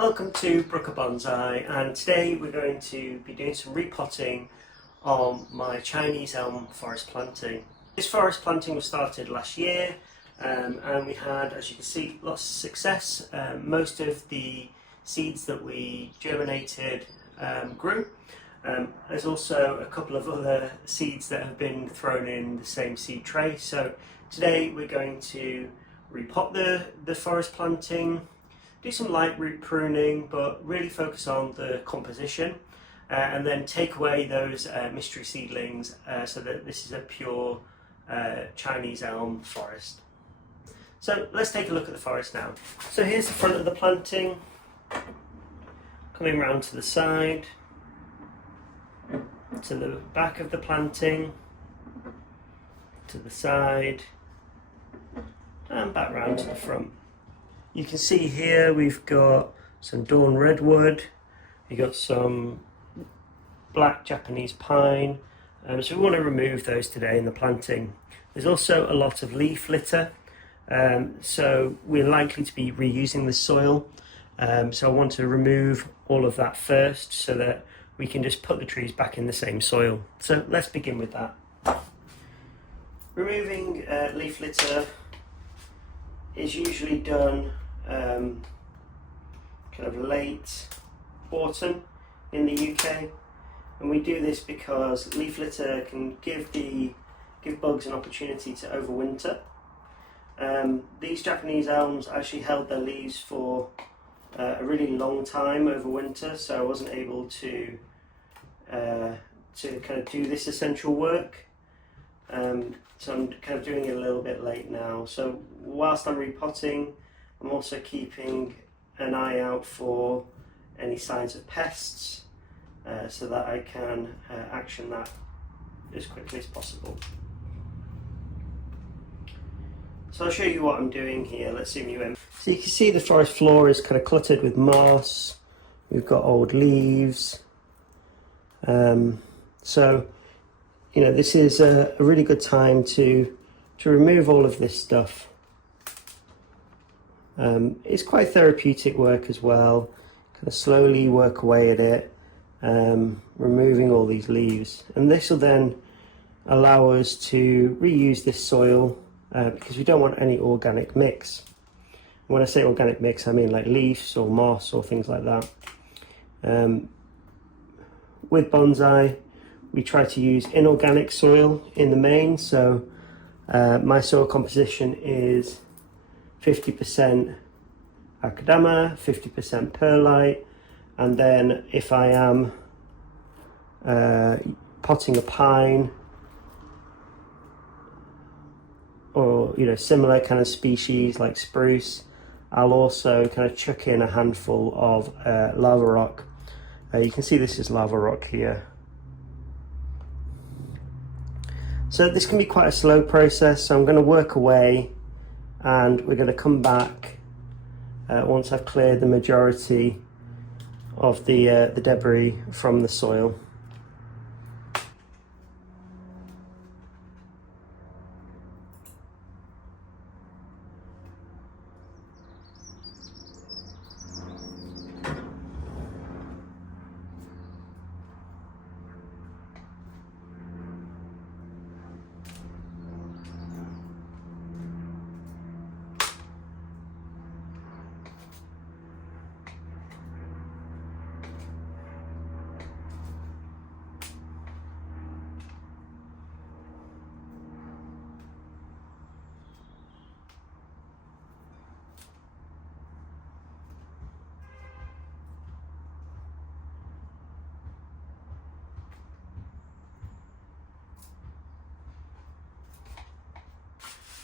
Welcome to Brooker Bonsai, and today we're going to be doing some repotting on my Chinese elm forest planting. This forest planting was started last year and we had, as you can see, lots of success. Most of the seeds that we germinated grew. There's also a couple of other seeds that have been thrown in the same seed tray. So today we're going to repot the forest planting, do some light root pruning, but really focus on the composition, and then take away those mystery seedlings so that this is a pure Chinese elm forest. So let's take a look at the forest now. So here's the front of the planting, coming round to the side, to the back of the planting, to the side, and back round to the front. You can see here we've got some dawn redwood, we've got some black Japanese pine, so we want to remove those today in the planting. There's also a lot of leaf litter, so we're likely to be reusing the soil, so I want to remove all of that first so that we can just put the trees back in the same soil. So let's begin with that. Removing leaf litter is usually done kind of late autumn in the UK, and we do this because leaf litter can give bugs an opportunity to overwinter. These Japanese elms actually held their leaves for a really long time over winter, so I wasn't able to kind of do this essential work. So I'm kind of doing it a little bit late now. So whilst I'm repotting, I'm also keeping an eye out for any signs of pests so that I can action that as quickly as possible. So I'll show you what I'm doing here. Let's zoom you in. So you can see the forest floor is kind of cluttered with moss. We've got old leaves. So you know, this is a really good time to remove all of this stuff. It's quite therapeutic work as well. Kind of slowly work away at it, removing all these leaves, and this will then allow us to reuse this soil because we don't want any organic mix. When I say organic mix, I mean like leaves or moss or things like that. With bonsai, we try to use inorganic soil in the main, so my soil composition is 50% akadama, 50% perlite, and then if I am potting a pine or similar kind of species like spruce, I'll also kind of chuck in a handful of lava rock. You can see this is lava rock here. So this can be quite a slow process, so I'm going to work away and we're going to come back once I've cleared the majority of the debris from the soil.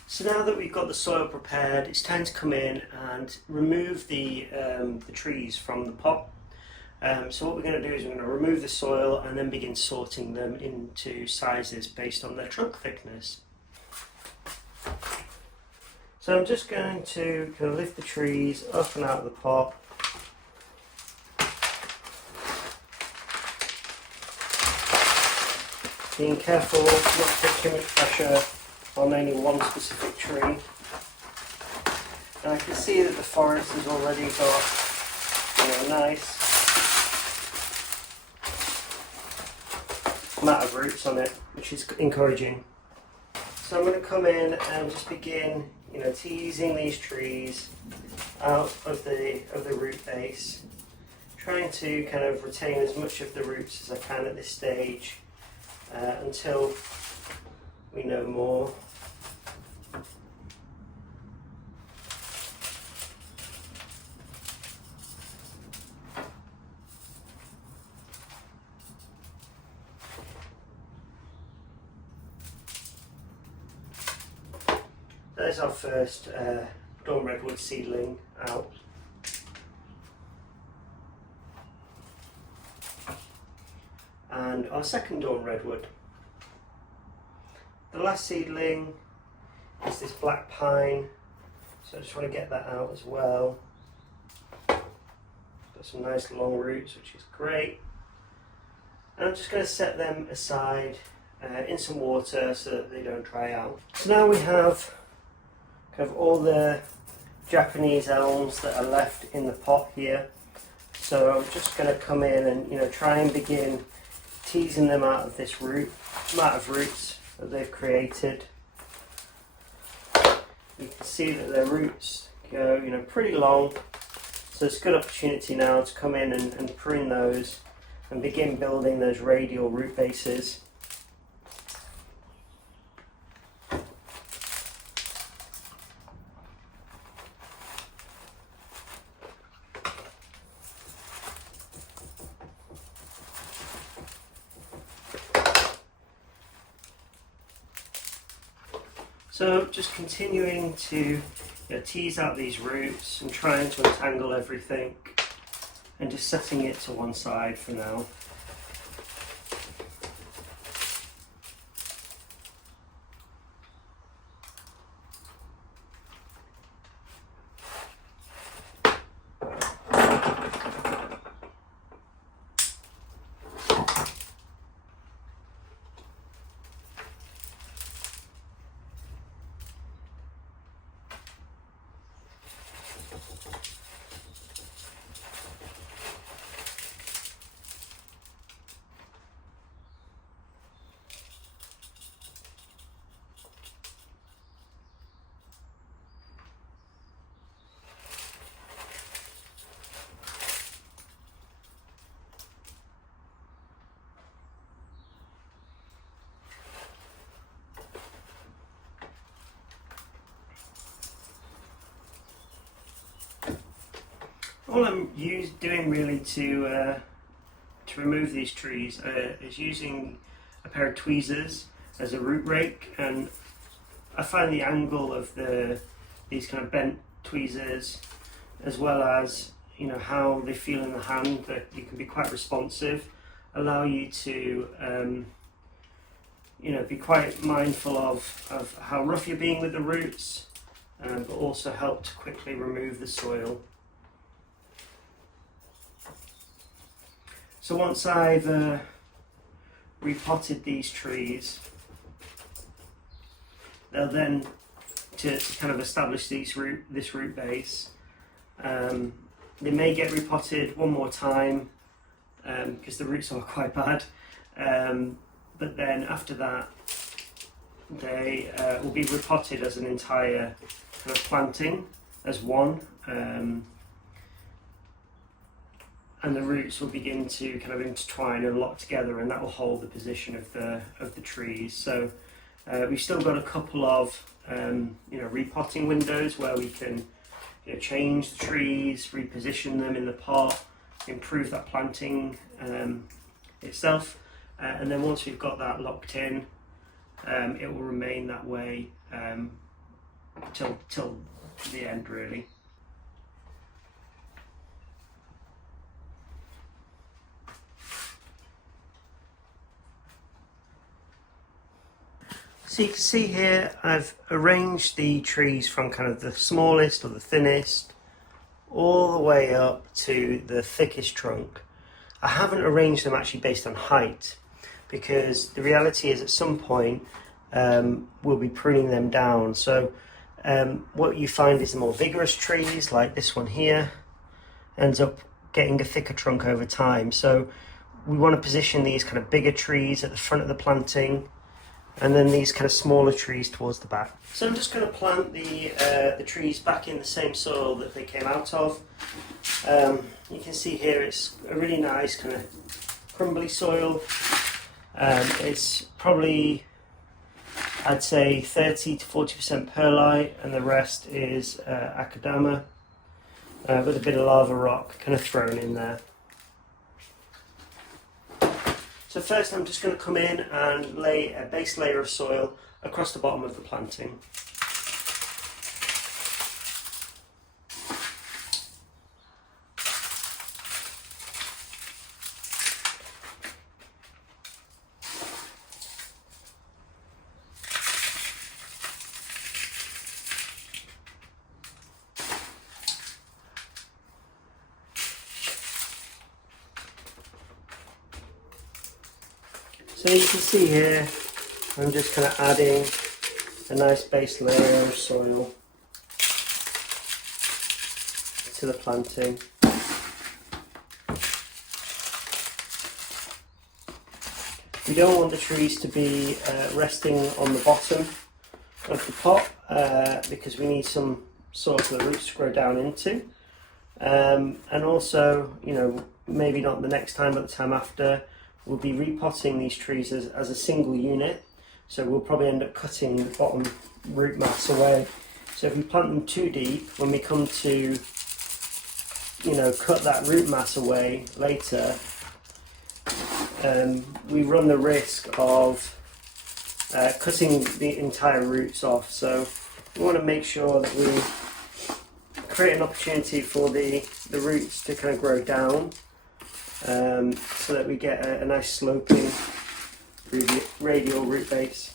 So now that we've got the soil prepared, it's time to come in and remove the trees from the pot. So what we're going to do is we're going to remove the soil and then begin sorting them into sizes based on their trunk thickness. So I'm just going to kind of lift the trees up and out of the pot. Being careful not to put too much pressure on only one specific tree. And I can see that the forest has already got nice mat of roots on it, which is encouraging. So I'm going to come in and just begin, teasing these trees out of the root base, trying to kind of retain as much of the roots as I can at this stage until we know more. There's our first dawn redwood seedling out. And our second dawn redwood. The last seedling is this black pine, so I just want to get that out as well. Got some nice long roots, which is great. And I'm just going to set them aside in some water so that they don't dry out. So now we have kind of all the Japanese elms that are left in the pot here. So I'm just going to come in and try and begin teasing them out of this mat of roots that they've created. You can see that their roots go pretty long, so it's a good opportunity now to come in and prune those and begin building those radial root bases. So just continuing to tease out these roots and trying to untangle everything and just setting it to one side for now. All I'm doing really to remove these trees is using a pair of tweezers as a root rake, and I find the angle of these kind of bent tweezers, as well as how they feel in the hand, that you can be quite responsive, allow you to be quite mindful of how rough you're being with the roots, but also help to quickly remove the soil. So once I've repotted these trees, they'll then, to kind of establish this root base, they may get repotted one more time because the roots are quite bad, but then after that they will be repotted as an entire kind of planting, as one. And the roots will begin to kind of intertwine and lock together, and that will hold the position of the trees. So we've still got a couple of repotting windows where we can change the trees, reposition them in the pot, improve that planting itself, and then once we've got that locked in, it will remain that way till the end, really. So you can see here I've arranged the trees from kind of the smallest or the thinnest all the way up to the thickest trunk. I haven't arranged them actually based on height, because the reality is at some point we'll be pruning them down. So what you find is the more vigorous trees, like this one here, ends up getting a thicker trunk over time. So we want to position these kind of bigger trees at the front of the planting, and then these kind of smaller trees towards the back. So I'm just going to plant the trees back in the same soil that they came out of. You can see here it's a really nice kind of crumbly soil. It's probably, I'd say, 30 to 40% perlite, and the rest is akadama with a bit of lava rock kind of thrown in there. So first I'm just going to come in and lay a base layer of soil across the bottom of the planting. So you can see here, I'm just kind of adding a nice base layer of soil to the planting. We don't want the trees to be resting on the bottom of the pot because we need some soil for the roots to grow down into. And also, you know, maybe not the next time, but the time after, we'll be repotting these trees as a single unit, so we'll probably end up cutting the bottom root mass away. So if we plant them too deep, when we come to, you know, cut that root mass away later, we run the risk of cutting the entire roots off. So we want to make sure that we create an opportunity for the roots to kind of grow down, so that we get a nice sloping radial root base.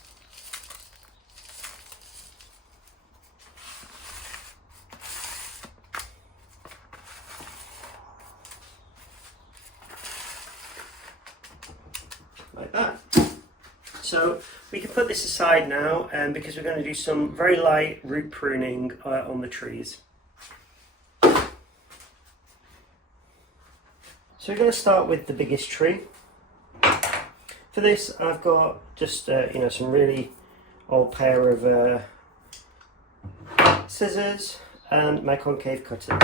Like that. So we can put this aside now, because we're going to do some very light root pruning on the trees. So we're going to start with the biggest tree. For this, I've got just you know, some really old pair of scissors and my concave cutters.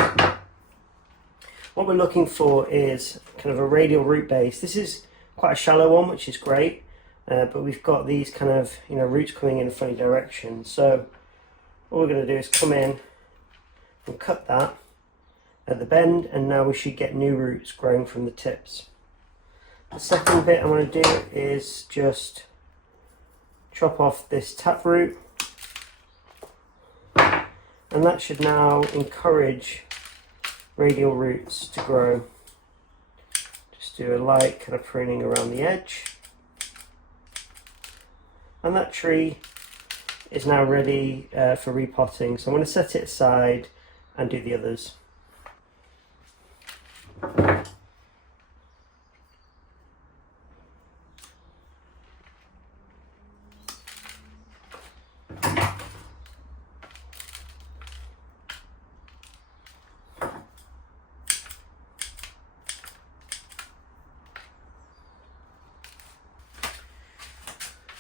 What we're looking for is kind of a radial root base. This is quite a shallow one, which is great, but we've got these kind of, you know, roots coming in a funny direction. So what we're going to do is come in and cut that at the bend, and now we should get new roots growing from the tips. The second bit I'm going to do is just chop off this taproot, and that should now encourage radial roots to grow. Just do a light kind of pruning around the edge, and that tree is now ready for repotting. So I'm going to set it aside and do the others.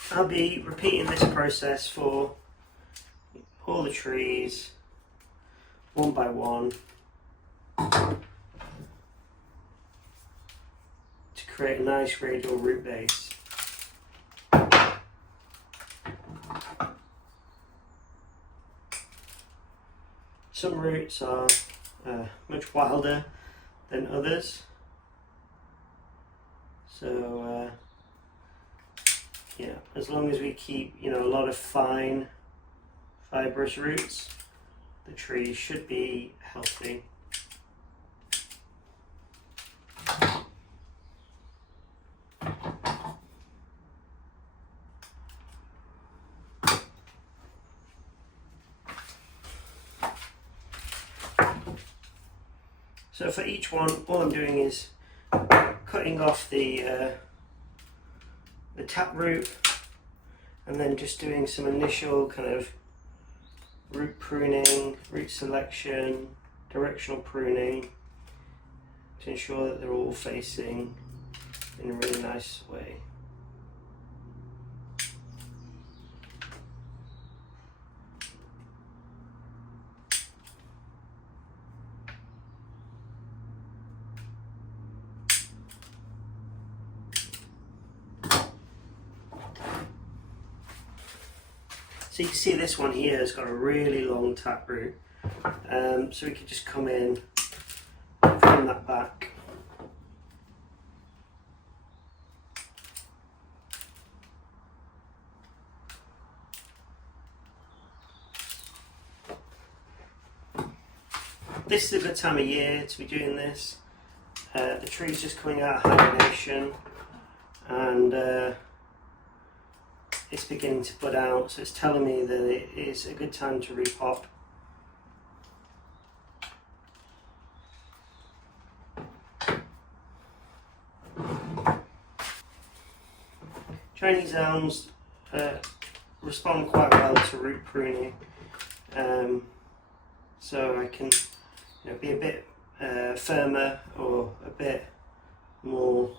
I'll be repeating this process for all the trees, one by one, to create a nice radial root base. Some roots are much wilder than others, so yeah, as long as we keep, you know, a lot of fine fibrous roots, the tree should be healthy. So for each one, all I'm doing is cutting off the taproot, and then just doing some initial kind of root pruning, root selection, directional pruning, to ensure that they're all facing in a really nice way. So you can see this one here has got a really long taproot, so we could just come in from that back. This is a good time of year to be doing this. The tree's just coming out of hibernation and it's beginning to bud out, so it's telling me that it is a good time to repot. Chinese elms respond quite well to root pruning, so I can be a bit firmer or a bit more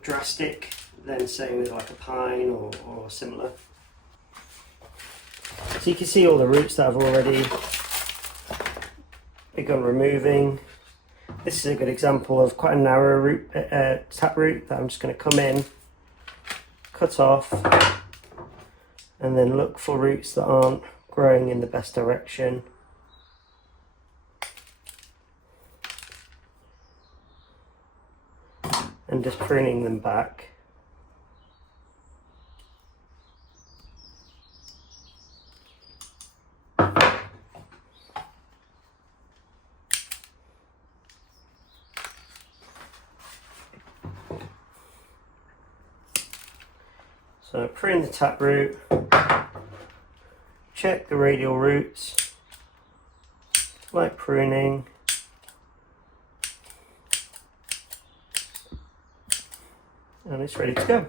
drastic than say with like a pine or similar. So you can see all the roots that I've already begun removing. This is a good example of quite a narrow root, taproot that I'm just going to come in, cut off, and then look for roots that aren't growing in the best direction. And just pruning them back. So prune the taproot, check the radial roots, light pruning, and it's ready to go.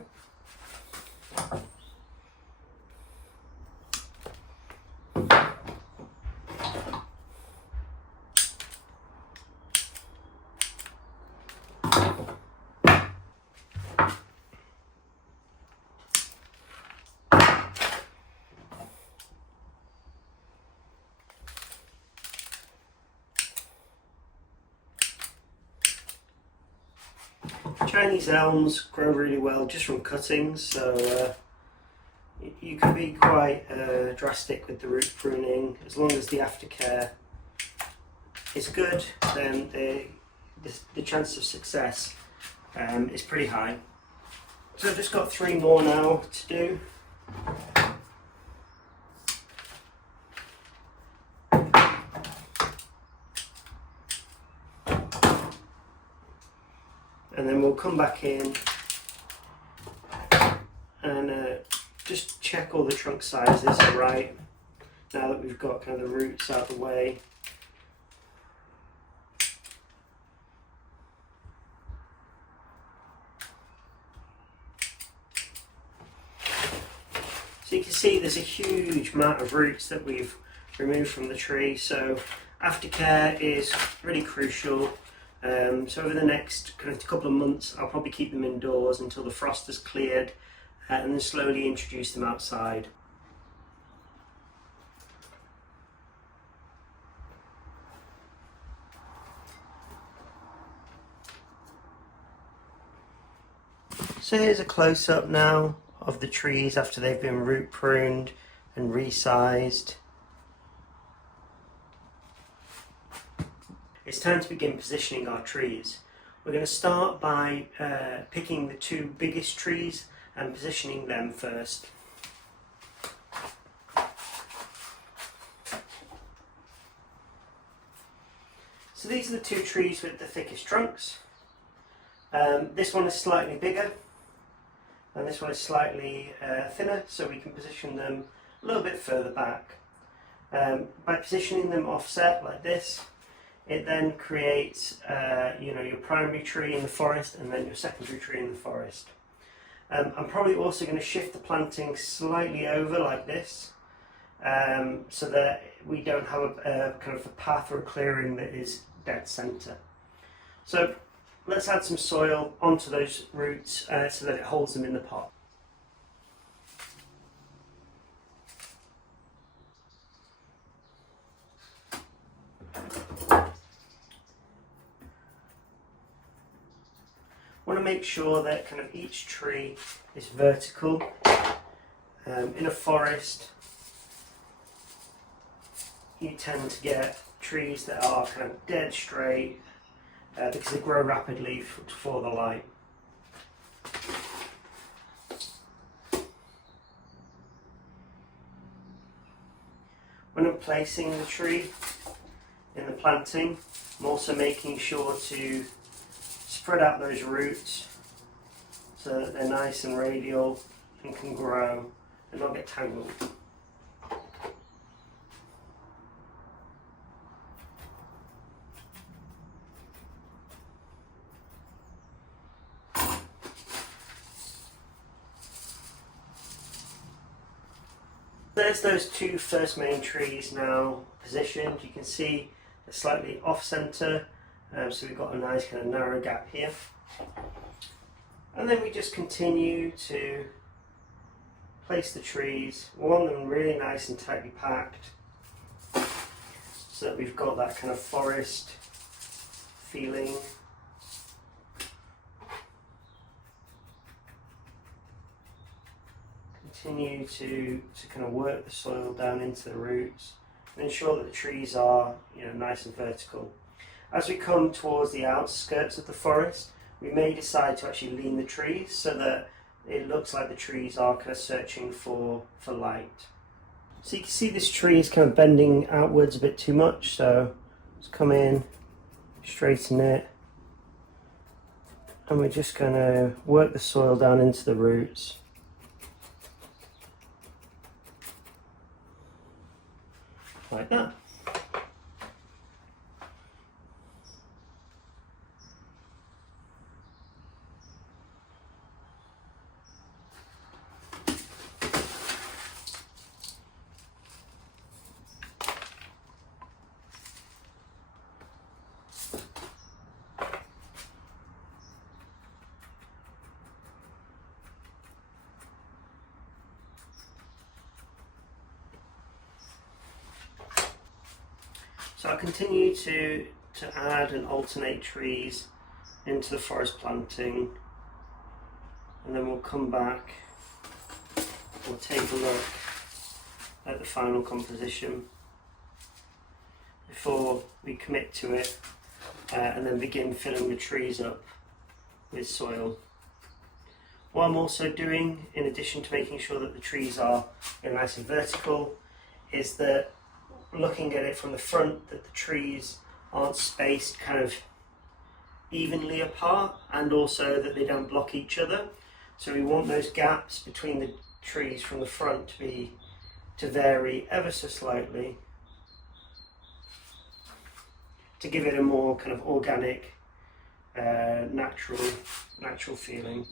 Chinese elms grow really well just from cuttings, so you can be quite drastic with the root pruning. As long as the aftercare is good, then the chance of success is pretty high. So I've just got 3 more now to do. And then we'll come back in and just check all the trunk sizes are right, now that we've got kind of the roots out of the way. So you can see there's a huge amount of roots that we've removed from the tree, so aftercare is really crucial. So over the next kind of couple of months I'll probably keep them indoors until the frost has cleared and then slowly introduce them outside. So here's a close-up now of the trees after they've been root pruned and resized. It's time to begin positioning our trees. We're going to start by picking the 2 biggest trees and positioning them first. So these are the 2 trees with the thickest trunks. This one is slightly bigger and this one is slightly thinner, so we can position them a little bit further back. By positioning them offset like this, it then creates your primary tree in the forest and then your secondary tree in the forest. I'm probably also going to shift the planting slightly over like this, so that we don't have a kind of a path or a clearing that is dead centre. So let's add some soil onto those roots so that it holds them in the pot. Want to make sure that kind of each tree is vertical. In a forest, you tend to get trees that are kind of dead straight because they grow rapidly for the light. When I'm placing the tree in the planting, I'm also making sure to spread out those roots so that they're nice and radial and can grow and not get tangled. There's those two first main trees now positioned. You can see they're slightly off centre, so we've got a nice kind of narrow gap here. And then we just continue to place the trees. We want them really nice and tightly packed so that we've got that kind of forest feeling. Continue to kind of work the soil down into the roots and ensure that the trees are, nice and vertical. As we come towards the outskirts of the forest, we may decide to actually lean the trees so that it looks like the trees are kind of searching for light. So you can see this tree is kind of bending outwards a bit too much, so let's come in, straighten it, and we're just going to work the soil down into the roots. Like that. So I'll continue to add and alternate trees into the forest planting, and then we'll come back, we'll take a look at the final composition before we commit to it and then begin filling the trees up with soil. What I'm also doing, in addition to making sure that the trees are nice and vertical, is that looking at it from the front, that the trees aren't spaced kind of evenly apart, and also that they don't block each other. So we want those gaps between the trees from the front to vary ever so slightly to give it a more kind of organic, natural feeling.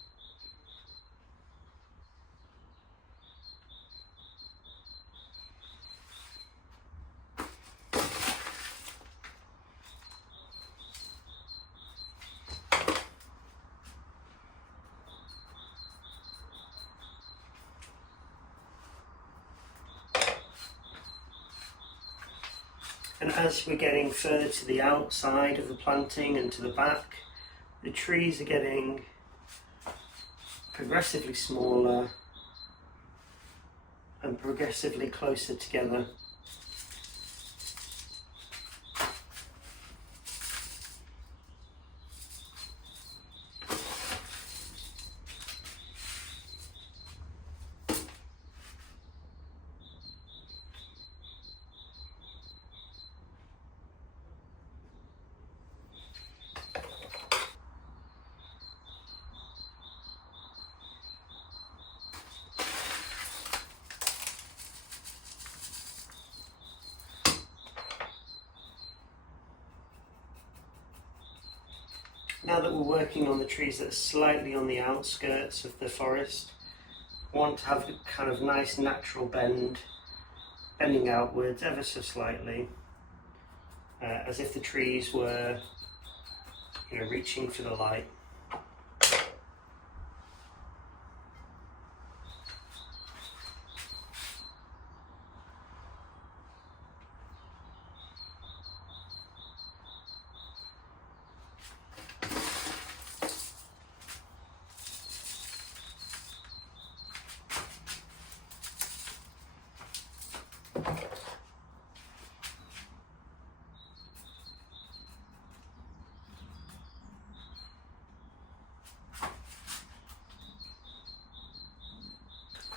And as we're getting further to the outside of the planting and to the back, the trees are getting progressively smaller and progressively closer together. Now that we're working on the trees that are slightly on the outskirts of the forest, we want to have a kind of nice natural bend bending outwards ever so slightly, as if the trees were, reaching for the light.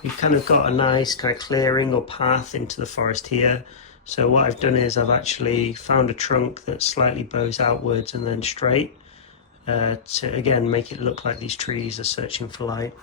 You've kind of got a nice kind of clearing or path into the forest here. So what I've done is I've actually found a trunk that slightly bows outwards and then straight, to again make it look like these trees are searching for light.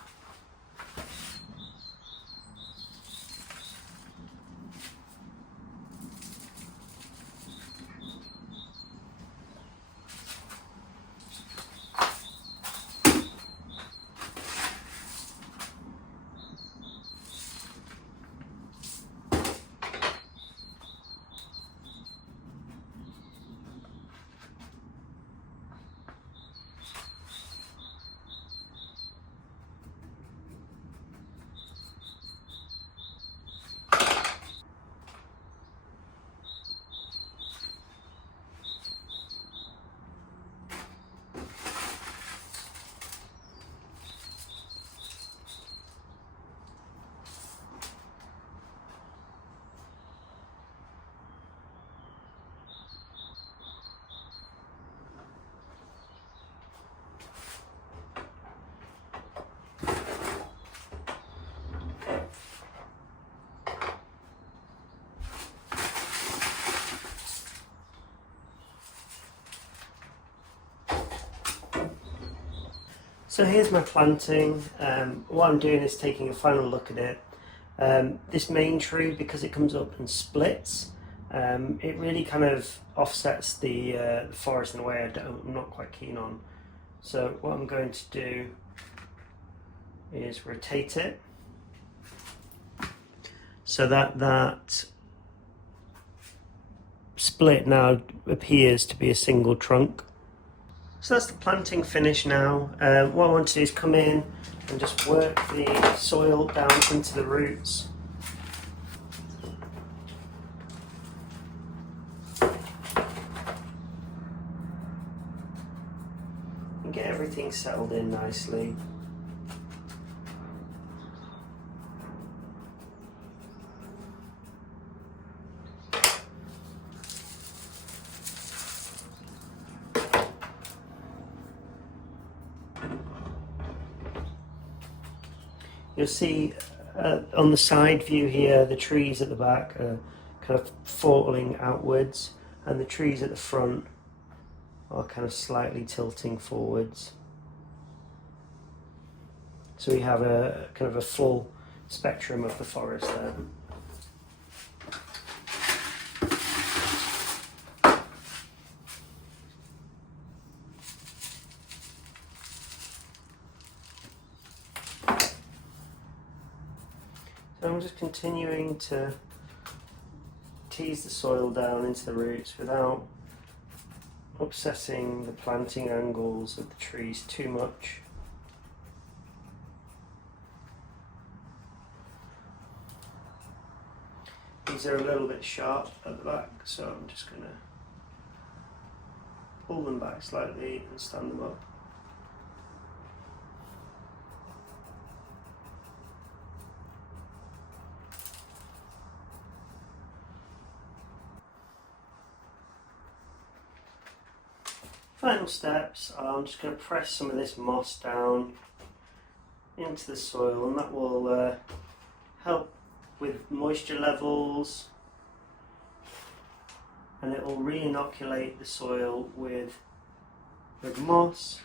So here's my planting. What I'm doing is taking a final look at it. This main tree, because it comes up and splits, it really kind of offsets the forest in a way I'm not quite keen on. So what I'm going to do is rotate it so that split now appears to be a single trunk. So that's the planting finished now. What I want to do is come in and just work the soil down into the roots. And get everything settled in nicely. You'll see on the side view here, the trees at the back are kind of falling outwards, and the trees at the front are kind of slightly tilting forwards. So we have a kind of a full spectrum of the forest there. So I'm just continuing to tease the soil down into the roots without obsessing the planting angles of the trees too much. These are a little bit sharp at the back, so I'm just going to pull them back slightly and stand them up. Final steps, I'm just going to press some of this moss down into the soil, and that will help with moisture levels, and it will re-inoculate the soil with moss.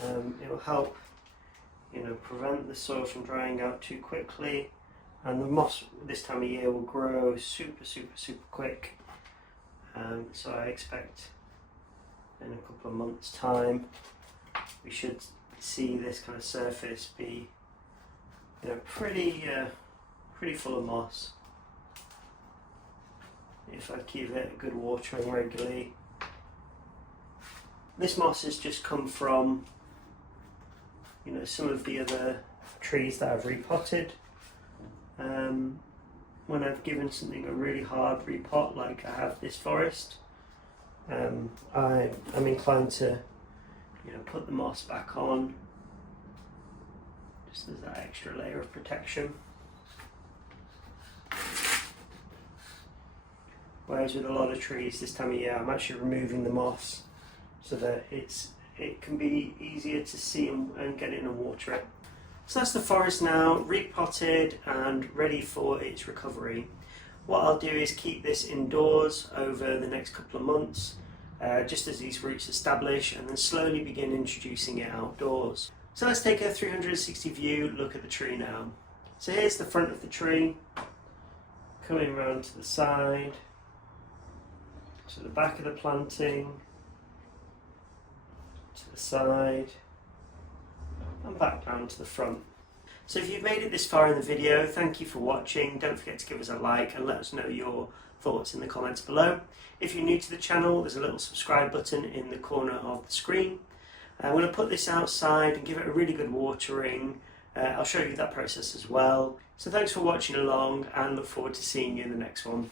It will help, prevent the soil from drying out too quickly, and the moss this time of year will grow super quick. So I expect in a couple of months' time we should see this kind of surface be pretty pretty full of moss. If I give it a good watering regularly. This moss has just come from, you know, some of the other trees that I've repotted. When I've given something a really hard repot, like I have this forest, I'm inclined to, you know, put the moss back on, just as that extra layer of protection. Whereas with a lot of trees this time of year, I'm actually removing the moss so that it can be easier to see and get in and water it. So that's the forest now, repotted and ready for its recovery. What I'll do is keep this indoors over the next couple of months, just as these roots establish, and then slowly begin introducing it outdoors. So let's take a 360 view look at the tree now. So here's the front of the tree, coming around to the side, to the back of the planting, to the side, and back down to the front. So if you've made it this far in the video, thank you for watching. Don't forget to give us a like and let us know your thoughts in the comments below. If you're new to the channel, there's a little subscribe button in the corner of the screen. I'm going to put this outside and give it a really good watering. I'll show you that process as well. So thanks for watching along and look forward to seeing you in the next one.